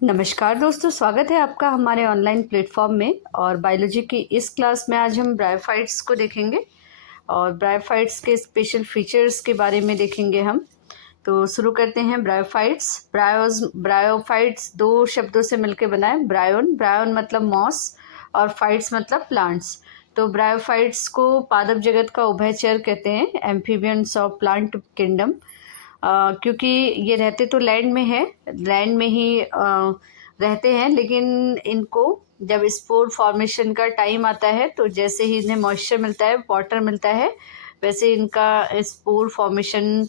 नमस्कार दोस्तों, स्वागत है आपका हमारे ऑनलाइन प्लेटफॉर्म में। और बायोलॉजी की इस क्लास में आज हम ब्रायोफाइट्स को देखेंगे और ब्रायोफाइट्स के स्पेशल फीचर्स के बारे में देखेंगे हम। तो शुरू करते हैं। ब्रायोफाइट्स दो शब्दों से मिलकर बना है। ब्रायोन मतलब मॉस और फाइट्स मतलब प्लांट्स। तो ब्रायोफाइट्स को पादप जगत का उभयचर कहते हैं, एम्फीबियंस ऑफ प्लांट किंगडम। क्योंकि ये रहते तो लैंड में है, लैंड में ही रहते हैं, लेकिन इनको जब स्पोर फॉर्मेशन का टाइम आता है तो जैसे ही इन्हें मॉइस्चर मिलता है, वाटर मिलता है, वैसे इनका स्पोर फॉर्मेशन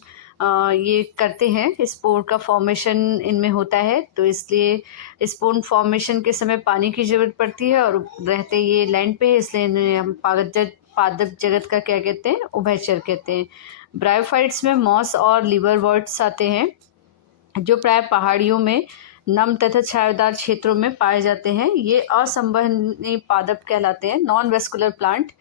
ये करते हैं। स्पोर का फॉर्मेशन इनमें होता है, तो इसलिए स्पोर फॉर्मेशन के समय पानी की ज़रूरत पड़ती है और रहते ये लैंड पे है, इसलिए इन्हें हम पादप जगत का क्या कहते हैं, उभयचर कहते हैं। ब्रायोफाइट्स में मॉस और लिवरवर्ट्स आते हैं, जो प्राय पहाड़ियों में नम तथा छायादार क्षेत्रों में पाए जाते हैं। ये असंवहनी पादप कहलाते हैं, नॉन वेस्कुलर प्लांट,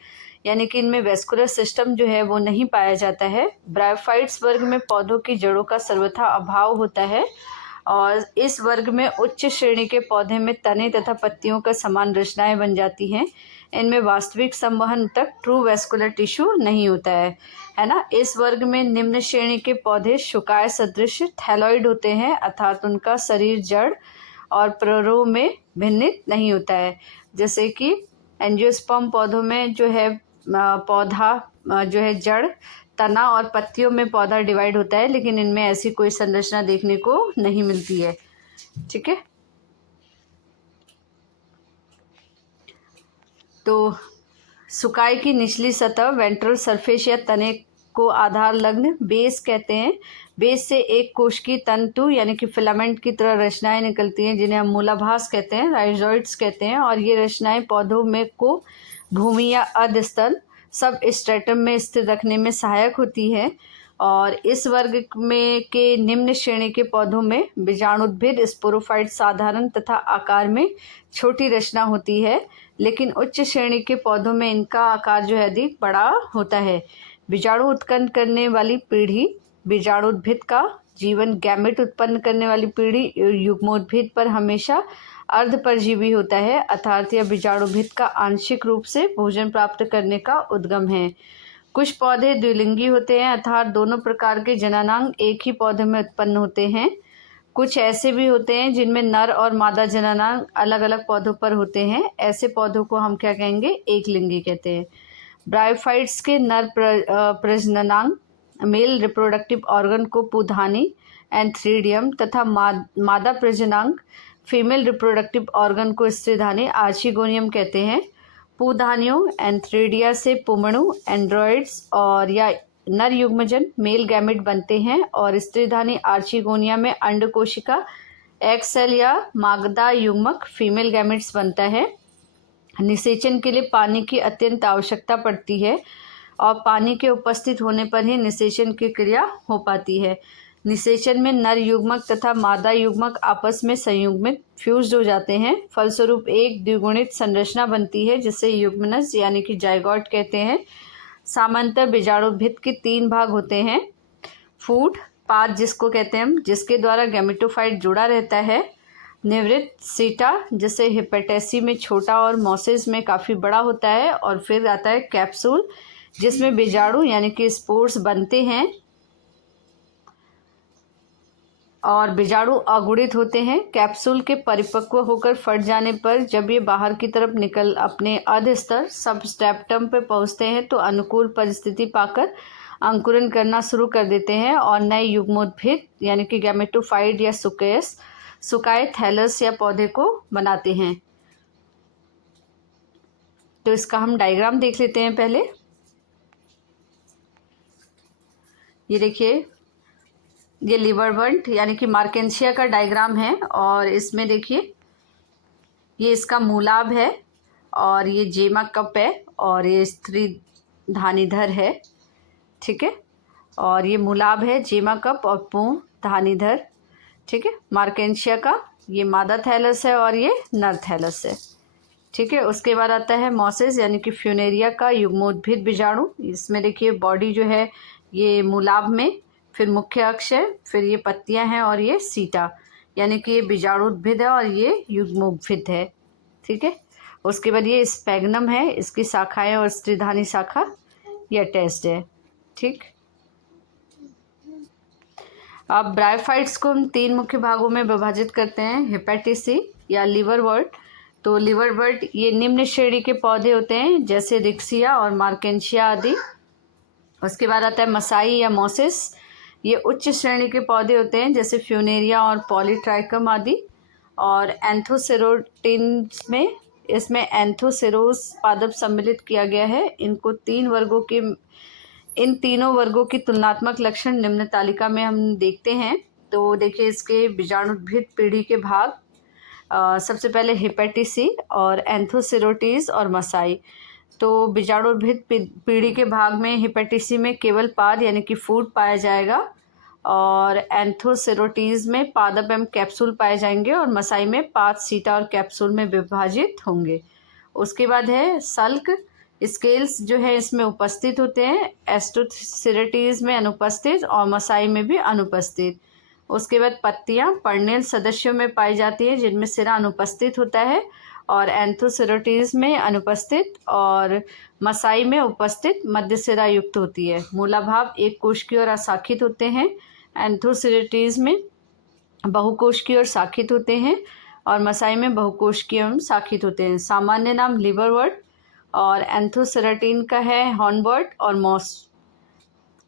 यानी कि इनमें वेस्कुलर सिस्टम जो है वो नहीं पाया जाता है। ब्रायोफाइट्स वर्ग में पौधों की जड़ों का सर्वथा अभाव होता है और इस वर्ग में उच्च श्रेणी के पौधे में तने तथा पत्तियों का समान रचनाएं बन जाती हैं। इनमें वास्तविक संवहन तक ट्रू वेस्कुलर टिश्यू नहीं होता है ना। इस वर्ग में निम्न श्रेणी के पौधे शुकाय सदृश थैलॉइड होते हैं, अर्थात उनका शरीर जड़ और प्ररोह में भिन्नित नहीं होता है। जैसे कि एंजियोस्पर्म पौधों में जो है पौधा जो है जड़, तना और पत्तियों में पौधा डिवाइड होता है, लेकिन इनमें ऐसी कोई संरचना देखने को नहीं मिलती है। ठीक है, तो सुकाई की निचली सतह वेंट्रल सरफेस या तने को आधार लग्न बेस कहते हैं। बेस से एक कोश की तंतु यानी कि फिलामेंट की तरह रचनाएं निकलती हैं, जिन्हें हम मूलाभास कहते हैं, राइजोइड्स कहते हैं। और ये रचनाएं पौधों में को भूमि या अधस्तन सब स्ट्रेटम में स्थिर रखने में सहायक होती है। और इस वर्ग में के निम्न श्रेणी के पौधों में बीजाणुद्भिद स्पोरोफाइट साधारण तथा आकार में छोटी रचना होती है, लेकिन उच्च श्रेणी के पौधों में इनका आकार जो है अधिक बड़ा होता है। बीजाणु उत्पन्न करने वाली पीढ़ी बीजाणुद्भिद का जीवन गैमेट उत्पन्न करने वाली पीढ़ी युग्मोद्भिद पर हमेशा अर्धपरजीवी होता है, अर्थात यह बीजाणुभिद का आंशिक रूप से भोजन प्राप्त करने का उद्गम है। कुछ पौधे द्विलिंगी होते हैं, अर्थात दोनों प्रकार के जननांग एक ही पौधे में उत्पन्न होते हैं। कुछ ऐसे भी होते हैं जिनमें नर और मादा जननांग अलग अलग पौधों पर होते हैं। ऐसे पौधों को हम क्या कहेंगे, एक लिंगी कहते हैं। ब्रायोफाइट्स के नर प्रजननांग मेल रिप्रोडक्टिव ऑर्गन को पुधानी एंथ्रीडियम तथा मादा प्रजननांग फीमेल रिप्रोडक्टिव ऑर्गन को स्त्रीधानी आर्चिगोनियम कहते हैं। पुधानियों एंथ्रीडिया से पुमणु एंड्रॉइड्स और या नर युग्मजन मेल गैमेट बनते हैं और स्त्रीधानी आर्चिगोनिया में अंड कोशिका एग सेल या मागदा युग्मक फीमेल गैमेट्स बनता है। निषेचन के लिए पानी की अत्यंत आवश्यकता पड़ती है और पानी के उपस्थित होने पर ही निषेचन की क्रिया हो पाती है। निषेचन में नर युग्मक तथा मादा युग्मक आपस में संयुग्मित फ्यूज्ड हो जाते हैं, फलस्वरूप एक द्विगुणित संरचना बनती है जिसे युग्मनज यानी कि जाइगोट कहते हैं। सामान्यतः बीजाणुभिद के 3 भाग होते हैं। फूड पाद जिसको कहते हैं हम, जिसके द्वारा गैमेटोफाइट जुड़ा रहता है। निवृत्त सीटा जिसे हिपेटेसी में छोटा और मोसेस में काफ़ी बड़ा होता है। और फिर आता है कैप्सूल, जिसमें बीजाणु यानी कि स्पोर्स बनते हैं और बीजाणु अगुणित होते हैं। कैप्सूल के परिपक्व होकर फट जाने पर जब ये बाहर की तरफ निकल अपने अधस्तर सबस्ट्रेटम पर पहुंचते हैं तो अनुकूल परिस्थिति पाकर अंकुरन करना शुरू कर देते हैं और नए युग्मोद्भिद यानी कि गैमेटोफाइट या सुकाए थैलस या पौधे को बनाते हैं। तो इसका हम डायग्राम देख लेते हैं पहले। ये देखिए, ये लिवरवर्ट यानी कि मार्केंशिया का डायग्राम है और इसमें देखिए ये इसका मूलाभ है और ये जेमा कप है और ये स्त्री धानीधर है। ठीक है, और ये मूलाभ है, जेमा कप और पूर्ण धानीधर। ठीक है, मार्केंशिया का ये मादा थैलस है और ये नर थैलस है। ठीक है, उसके बाद आता है मॉसेस यानी कि फ्यूनेरिया का युग्मोद्भिद बीजाणु। इसमें देखिए बॉडी जो है ये मूलाभ में, फिर मुख्य अक्ष है, फिर ये पत्तियां हैं और ये सीटा। यानी कि ये बीजाणुद्भिद है और ये युग्मोद्भिद है। ठीक है, उसके बाद ये स्पैग्नम है, इसकी शाखाएं और स्त्रीधानी शाखा ये अटैच्ड है। ठीक, अब ब्रायोफाइट्स को हम 3 मुख्य भागों में विभाजित करते हैं। हेपेटिसी या लिवरवर्ट। तो लिवरवर्ट ये निम्न श्रेणी के पौधे होते हैं जैसे रिक्सिया और मार्केंशिया आदि। उसके बाद आता है मसाई या मोसिस। ये उच्च श्रेणी के पौधे होते हैं जैसे फ्यूनेरिया और पॉलीट्राइकम आदि। और एंथोसेरोटिन्स में इसमें एंथोसेरोस पादप सम्मिलित किया गया है। इन तीनों वर्गों की तुलनात्मक लक्षण निम्न तालिका में हम देखते हैं। तो देखिए इसके बीजाणुद्भिद पीढ़ी के भाग, सबसे पहले हेपेटिसी और एंथोसेरोटीज और मसाई। तो बीजाणुद्भिद पीढ़ी के भाग में हेपेटिसी में केवल पाद यानी कि फूड पाया जाएगा, और एंथोसेरोटीज में पादप एवं कैप्सूल पाए जाएंगे, और मसाई में पाद, सीटा और कैप्सूल में विभाजित होंगे। उसके बाद है सल्क। स्केल्स जो है इसमें उपस्थित होते हैं, एस्टोसेरेटीज में अनुपस्थित और मसाई में भी अनुपस्थित। उसके बाद पत्तियां पर्नेल सदस्यों में पाई जाती है जिनमें सिरा अनुपस्थित होता है, और एंथोसेरोटीज में अनुपस्थित और मसाई में उपस्थित मध्य सिरा युक्त होती है। मूलाभाव एक कोशिकीय और अशाखित होते हैं। एंथोसेरोटीज में बहुकोशिकीय और शाखित होते हैं, और मसाई में बहुकोशिकीय एवं शाखित होते हैं। सामान्य नाम लिवरवर्ट और एंथोसेरेटीन का है हॉर्नवर्ट और मॉस।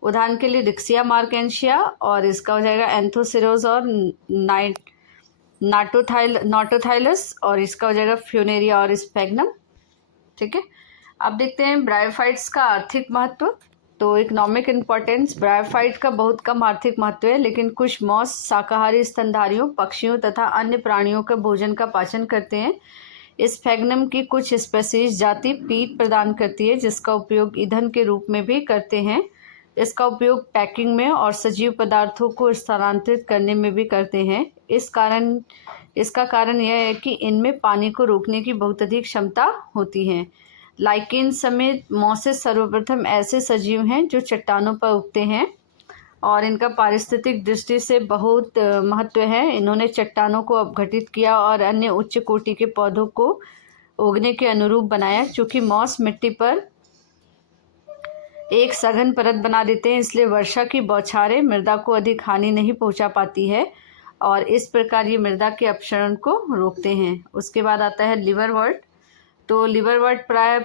उदाहरण के लिए रिक्सिया मार्केंशिया, और इसका हो जाएगा एंथोसेरोज और नाटोथाइलस, और इसका हो जाएगा फ्यूनेरिया और स्पैग्नम। ठीक है, अब देखते हैं ब्रायोफाइट्स का आर्थिक महत्व। तो इकोनॉमिक इम्पोर्टेंस, ब्रायोफाइट का बहुत कम आर्थिक महत्व है, लेकिन कुछ मॉस शाकाहारी स्तनधारियों, पक्षियों तथा अन्य प्राणियों का भोजन का पाचन करते हैं। स्फैग्नम की कुछ स्पेसीज जाति पीट प्रदान करती है जिसका उपयोग ईंधन के रूप में भी करते हैं। इसका उपयोग पैकिंग में और सजीव पदार्थों को स्थानांतरित करने में भी करते हैं। इसका कारण यह है कि इनमें पानी को रोकने की बहुत अधिक क्षमता होती है। लाइकेन समेत मोसेस सर्वप्रथम ऐसे सजीव हैं जो चट्टानों पर उगते हैं, और इनका पारिस्थितिक दृष्टि से बहुत महत्व है। इन्होंने चट्टानों को अपघटित किया और अन्य उच्च कोटि के पौधों को उगने के अनुरूप बनाया। चूँकि मॉस मिट्टी पर एक सघन परत बना देते हैं, इसलिए वर्षा की बौछारें मृदा को अधिक हानि नहीं पहुंचा पाती है, और इस प्रकार ये मृदा के अपक्षरण को रोकते हैं। उसके बाद आता है लिवरवर्ट। तो लिवरवर्ट प्राय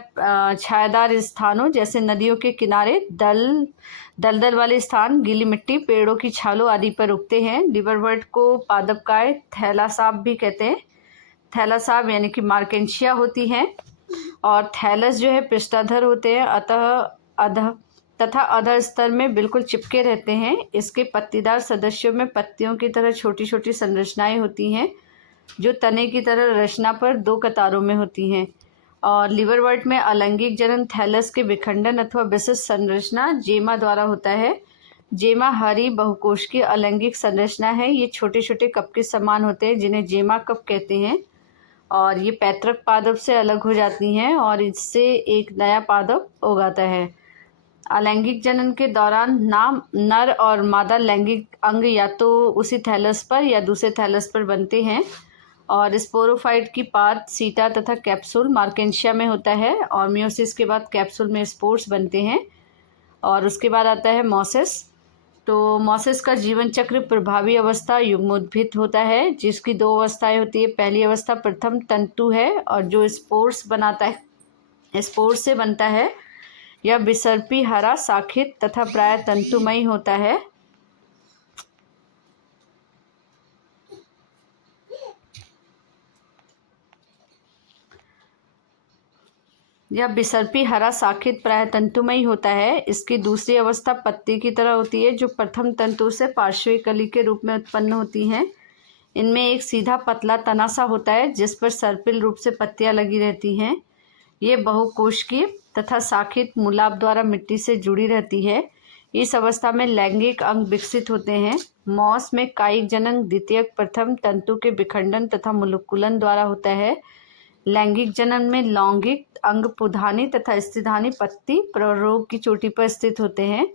छायादार स्थानों जैसे नदियों के किनारे, दलदल वाले स्थान, गीली मिट्टी, पेड़ों की छालों आदि पर उगते हैं। लिवरवर्ट को पादपकाय थैलासाप भी कहते हैं। थैलासाप यानी कि मार्केंशिया होती हैं, और थैलस जो है पृष्ठाधर होते हैं, तथा अधर स्तर में बिल्कुल चिपके रहते हैं। इसके पत्तीदार सदस्यों में पत्तियों की तरह छोटी छोटी संरचनाएं होती हैं जो तने की तरह रचना पर 2 कतारों में होती हैं। और लिवरवर्ट में अलैंगिक जनन थैलस के विखंडन अथवा विशिष्ट संरचना जेमा द्वारा होता है। जेमा हरी बहुकोश की अलैंगिक संरचना है। ये छोटे छोटे कप के समान होते हैं जिन्हें जेमा कप कहते हैं, और ये पैतृक पादप से अलग हो जाती हैं और इससे एक नया पादप उगाता है। अलैंगिक जनन के दौरान नर और मादा लैंगिक अंग या तो उसी थैलस पर या दूसरे थैलस पर बनते हैं, और स्पोरोफाइट की पात, सीटा तथा कैप्सूल मार्केंशिया में होता है, और मियोसिस के बाद कैप्सूल में स्पोर्स बनते हैं। और उसके बाद आता है मॉसेस। तो मॉसेस का जीवन चक्र प्रभावी अवस्था युग्मोद्भिद होता है जिसकी 2 अवस्थाएं होती है। पहली अवस्था प्रथम तंतु है, और जो स्पोर्स बनाता है, स्पोर्स से बनता है। यह बिसर्पी हरा शाखित तथा प्राय तंतुमयी होता है। यह बिसर्पी हरा शाखित प्राय तंतुमयी होता है। इसकी दूसरी अवस्था पत्ती की तरह होती है जो प्रथम तंतु से पार्श्वी कली के रूप में उत्पन्न होती हैं। इनमें एक सीधा पतला तना सा होता है जिस पर सर्पिल रूप से पत्तियां लगी रहती हैं। ये बहुकोशिकीय तथा शाखित मूलाभ द्वारा मिट्टी से जुड़ी रहती है। इस अवस्था में लैंगिक अंग विकसित होते हैं। मॉस में कायिक जनन द्वितीयक प्रथम तंतु के विखंडन तथा मुलुकुलन द्वारा होता है। लैंगिक जनन में लैंगिक अंग पुधानी तथा स्त्रीधानी पत्ती प्ररोग की चोटी पर स्थित होते हैं।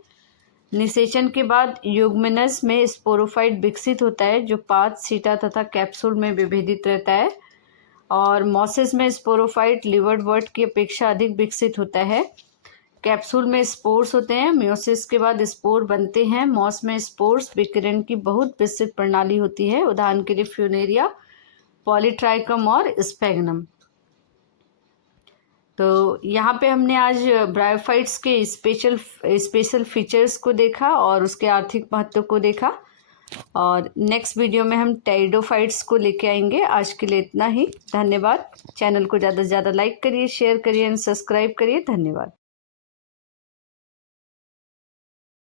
निषेचन के बाद युग्मनज में स्पोरोफाइट विकसित होता है जो पात, सीटा तथा कैप्सूल में विभेदित रहता है। और मॉसिस में स्पोरोफाइट लिवर्डवर्ट की अपेक्षा अधिक विकसित होता है। कैप्सूल में स्पोर्स होते हैं। मियोसिस के बाद स्पोर बनते हैं। मॉस में स्पोर्स विकिरण की बहुत विस्तृत प्रणाली होती है, उदाहरण के लिए फ्यूनेरिया, पॉलीट्राइकम और स्पैगनम। तो यहाँ पे हमने आज ब्रायोफाइट्स के स्पेशल फीचर्स को देखा और उसके आर्थिक महत्व को देखा। और नेक्स्ट वीडियो में हम टेरिडोफाइट्स को लेके आएंगे। आज के लिए इतना ही। धन्यवाद। चैनल को ज़्यादा से ज़्यादा लाइक करिए, शेयर करिए एंड सब्सक्राइब करिए। धन्यवाद।